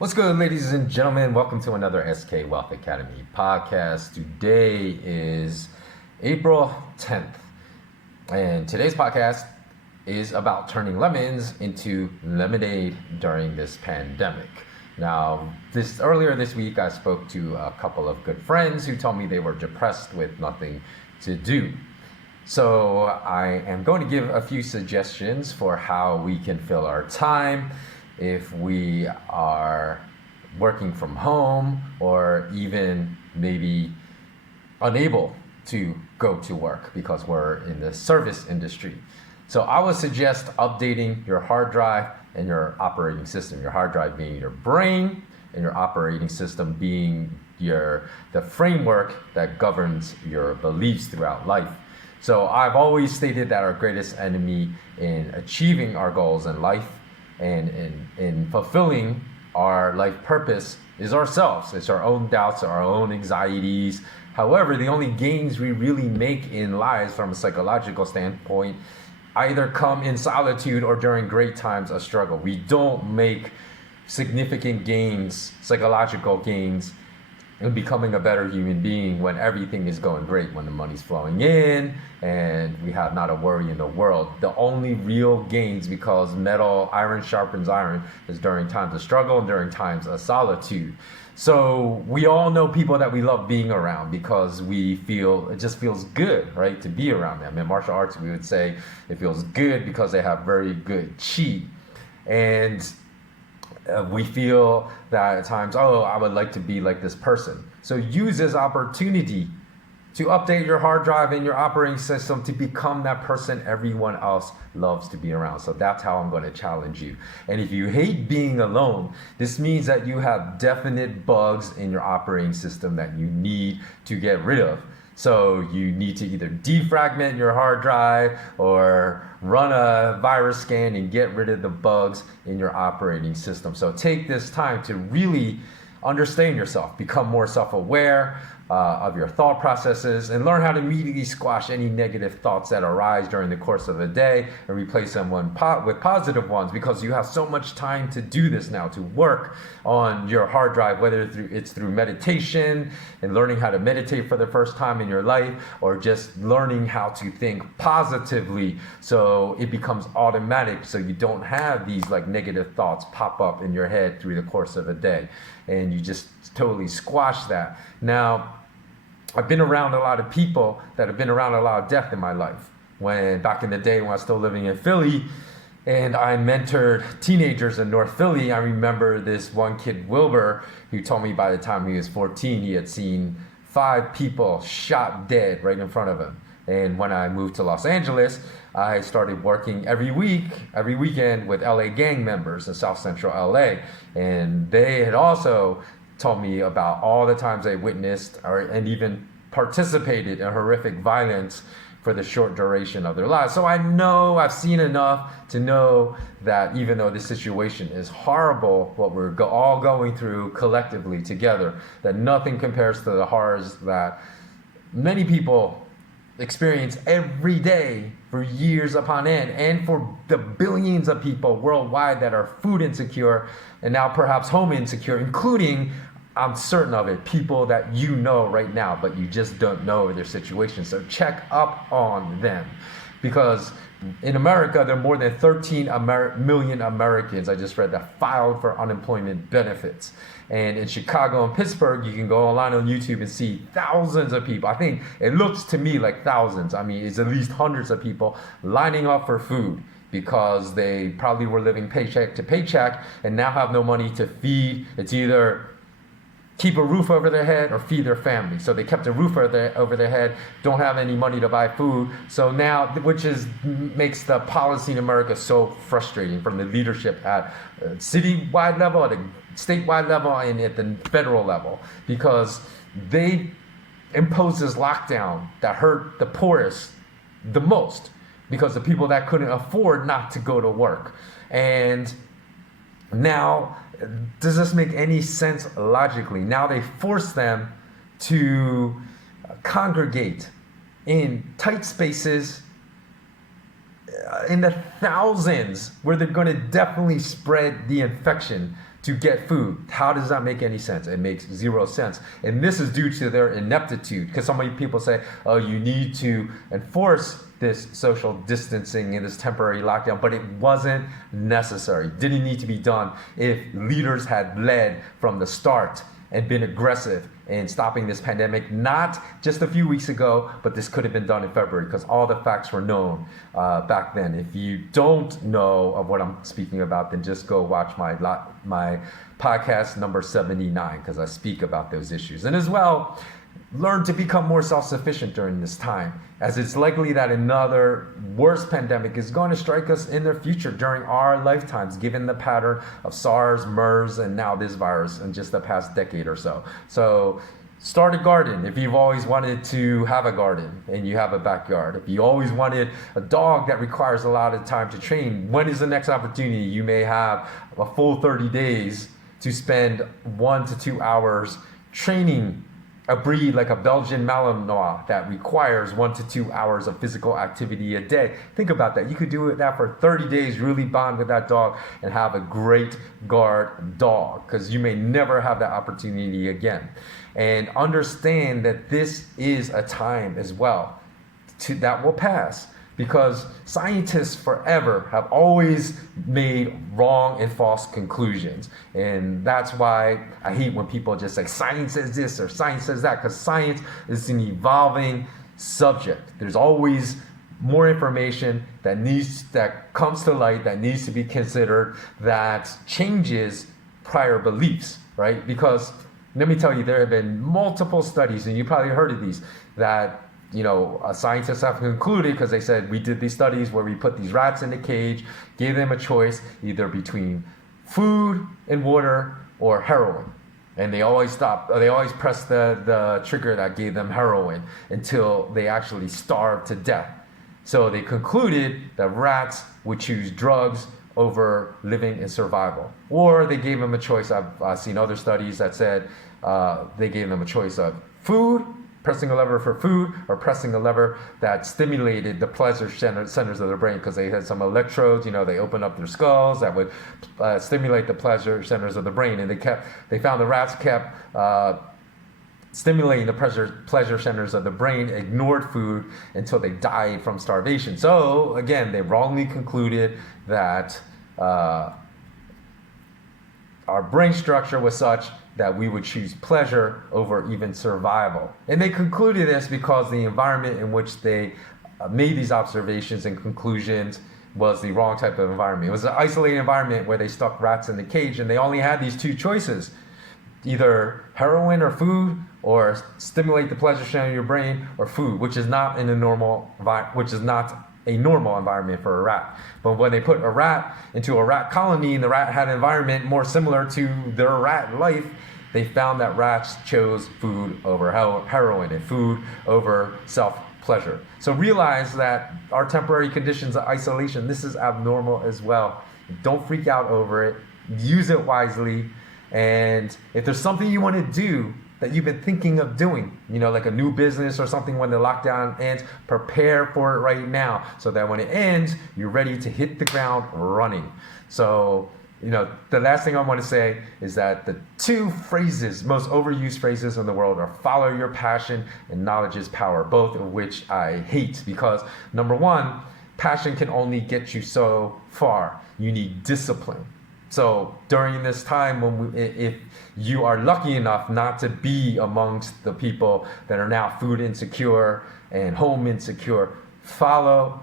What's good, ladies and gentlemen? Welcome to another SK Wealth Academy podcast. Today is April 10th, and today's podcast is about turning lemons into lemonade during this pandemic. Now, earlier this week, I spoke to a couple of good friends who told me they were depressed with nothing to do. So I am going to give a few suggestions for how we can fill our time if we are working from home or even maybe unable to go to work because we're in the service industry. So I would suggest updating your hard drive and your operating system. Your hard drive being your brain and your operating system being the framework that governs your beliefs throughout life. So I've always stated that our greatest enemy in achieving our goals in life and in fulfilling our life purpose is ourselves. It's our own doubts, our own anxieties. However, the only gains we really make in lives from a psychological standpoint either come in solitude or during great times of struggle. We don't make significant gains, psychological gains, in becoming a better human being when everything is going great, when the money's flowing in and we have not a worry in the world. The only real gains, because iron sharpens iron, is during times of struggle and during times of solitude. So we all know people that we love being around because it just feels good, right, to be around them. In martial arts, we would say it feels good because they have very good chi. And we feel that at times, I would like to be like this person. So use this opportunity to update your hard drive and your operating system to become that person everyone else loves to be around. So that's how I'm going to challenge you. And if you hate being alone, this means that you have definite bugs in your operating system that you need to get rid of. So you need to either defragment your hard drive or run a virus scan and get rid of the bugs in your operating system. So take this time to really understand yourself, become more self-aware of your thought processes, and learn how to immediately squash any negative thoughts that arise during the course of a day and replace them with positive ones, because you have so much time to do this now, to work on your hard drive, whether it's through meditation and learning how to meditate for the first time in your life, or just learning how to think positively so it becomes automatic, so you don't have these negative thoughts pop up in your head through the course of a day, and you just totally squash that. Now, I've been around a lot of people that have been around a lot of death in my life. Back in the day when I was still living in Philly and I mentored teenagers in North Philly, I remember this one kid, Wilbur, who told me by the time he was 14, he had seen 5 people shot dead right in front of him. And when I moved to Los Angeles, I started working every weekend with LA gang members in South Central LA. And they had also told me about all the times they witnessed and even participated in horrific violence for the short duration of their lives. So I've seen enough to know that even though this situation is horrible, what we're all going through collectively together, that nothing compares to the horrors that many people experience every day for years upon end, and for the billions of people worldwide that are food insecure and now perhaps home insecure, including, I'm certain of it, people that you know right now, but you just don't know their situation. So check up on them, because in America, there are more than 13 million Americans, I just read, that filed for unemployment benefits. And in Chicago and Pittsburgh, you can go online on YouTube and see thousands of people. I think it looks to me like thousands. I mean, it's at least hundreds of people lining up for food because they probably were living paycheck to paycheck and now have no money to feed. It's either keep a roof over their head or feed their family. So they kept a roof over their head, don't have any money to buy food. So now, makes the policy in America so frustrating, from the leadership at citywide level, at a statewide level, and at the federal level, because they imposed this lockdown that hurt the poorest the most, because the people that couldn't afford not to go to work. And now, does this make any sense logically? Now they force them to congregate in tight spaces in the thousands, where they're going to definitely spread the infection to get food. How does that make any sense? It makes zero sense. And this is due to their ineptitude, because so many people say, oh, you need to enforce this social distancing and this temporary lockdown, but it wasn't necessary. Didn't need to be done if leaders had led from the start and been aggressive in stopping this pandemic, not just a few weeks ago, but this could have been done in February because all the facts were known back then. If you don't know of what I'm speaking about, then just go watch my podcast number 79, because I speak about those issues. And as well, learn to become more self-sufficient during this time, as it's likely that another worse pandemic is going to strike us in the future during our lifetimes, given the pattern of SARS, MERS, and now this virus in just the past decade or so. So start a garden if you've always wanted to have a garden and you have a backyard. If you always wanted a dog that requires a lot of time to train, when is the next opportunity? You may have a full 30 days to spend 1 to 2 hours training a breed like a Belgian Malinois that requires 1 to 2 hours of physical activity a day. Think about that. You could do that for 30 days, really bond with that dog and have a great guard dog, because you may never have that opportunity again. And understand that this is a time as well that will pass, because scientists forever have always made wrong and false conclusions. And that's why I hate when people just say science says this or science says that, because science is an evolving subject. There's always more information that comes to light, that needs to be considered, that changes prior beliefs, right? Because let me tell you, there have been multiple studies, and you probably heard of these, that scientists have concluded, because they said, we did these studies where we put these rats in a cage, gave them a choice either between food and water or heroin. And they always pressed the trigger that gave them heroin until they actually starved to death. So they concluded that rats would choose drugs over living in survival. Or they gave them a choice. I've seen other studies that said they gave them a choice of food, pressing a lever for food, or pressing a lever that stimulated the pleasure centers of their brain, because they had some electrodes, they opened up their skulls that would stimulate the pleasure centers of the brain. And they found the rats kept stimulating the pleasure centers of the brain, ignored food until they died from starvation. So again, they wrongly concluded that our brain structure was such that we would choose pleasure over even survival. And they concluded this because the environment in which they made these observations and conclusions was the wrong type of environment. It was an isolated environment where they stuck rats in the cage, and they only had these two choices: either heroin or food, or stimulate the pleasure center of your brain, or food, which is not a normal environment for a rat. But when they put a rat into a rat colony and the rat had an environment more similar to their rat life, they found that rats chose food over heroin and food over self-pleasure. So realize that our temporary conditions of isolation, this is abnormal as well. Don't freak out over it. Use it wisely. And if there's something you want to do that you've been thinking of doing, like a new business or something, when the lockdown ends, prepare for it right now, so that when it ends, you're ready to hit the ground running. So, the last thing I want to say is that the two most overused phrases in the world are follow your passion and knowledge is power, both of which I hate, because number one, passion can only get you so far. You need discipline. So during this time, if you are lucky enough not to be amongst the people that are now food insecure and home insecure, follow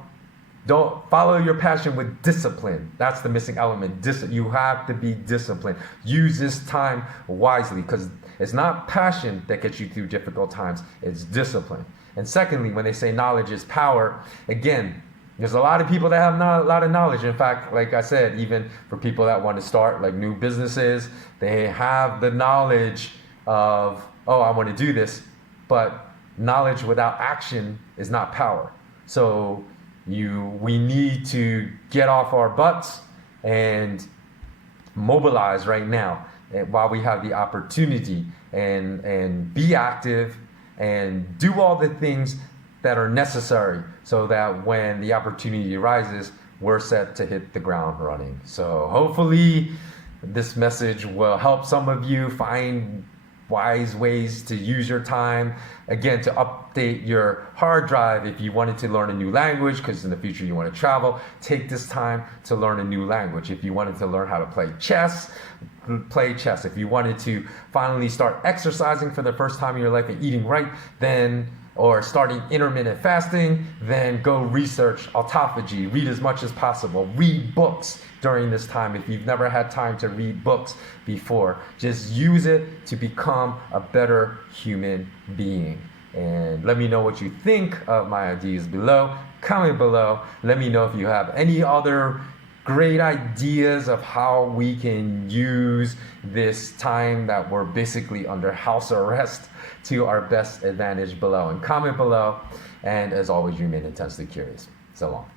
your passion with discipline. That's the missing element. You have to be disciplined. Use this time wisely, because it's not passion that gets you through difficult times. It's discipline. And secondly, when they say knowledge is power, again, there's a lot of people that have a lot of knowledge. In fact, like I said, even for people that want to start like new businesses, they have the knowledge of, I want to do this, but knowledge without action is not power. So we need to get off our butts and mobilize right now while we have the opportunity, and be active and do all the things that are necessary, so that when the opportunity arises, we're set to hit the ground running. So hopefully this message will help some of you find wise ways to use your time. Again, to update your hard drive if you wanted to learn a new language, because in the future you want to travel, take this time to learn a new language. If you wanted to learn how to play chess, play chess. If you wanted to finally start exercising for the first time in your life and eating right, then or starting intermittent fasting, then go research autophagy, read as much as possible, read books during this time. If you've never had time to read books before, just use it to become a better human being. And let me know what you think of my ideas below. Comment below. Let me know if you have any other great ideas of how we can use this time that we're basically under house arrest to our best advantage below. And comment below. And as always, remain intensely curious. So long.